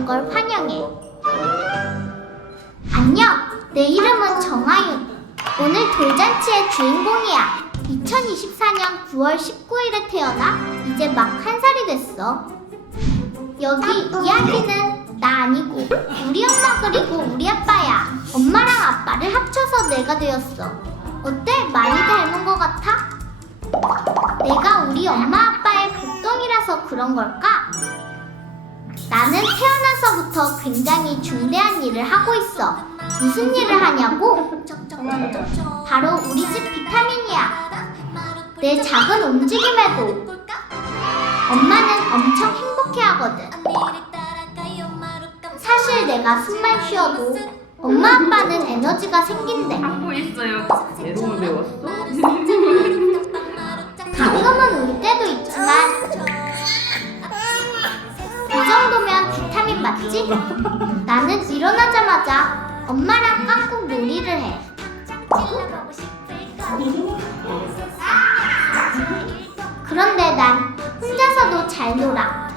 온 걸 환영해. 안녕, 내 이름은 정아윤. 오늘 돌잔치의 주인공이야. 2024년 9월 19일에 태어나 이제 막 한 살이 됐어. 여기 이야기는 나 아니고 우리 엄마 그리고 우리 아빠야. 엄마랑 아빠를 합쳐서 내가 되었어. 어때? 많이 닮은 것 같아? 내가 우리 엄마 아빠의 복덩이라서 그런 걸까? 나는 태어나 서부터 굉장히 중대한 일을 하고 있어. 무슨 일을 하냐고? 바로 우리 집 비타민이야. 내 작은 움직임에도 엄마는 엄청 행복해 하거든. 사실 내가 숨만 쉬어도 엄마 아빠는 에너지가 생긴대. 하고 있어요. 외로움을 배웠어? 맞지? 나는 일어나자마자 엄마랑 깡꿍 놀이를 해. 그런데 난 혼자서도 잘 놀아.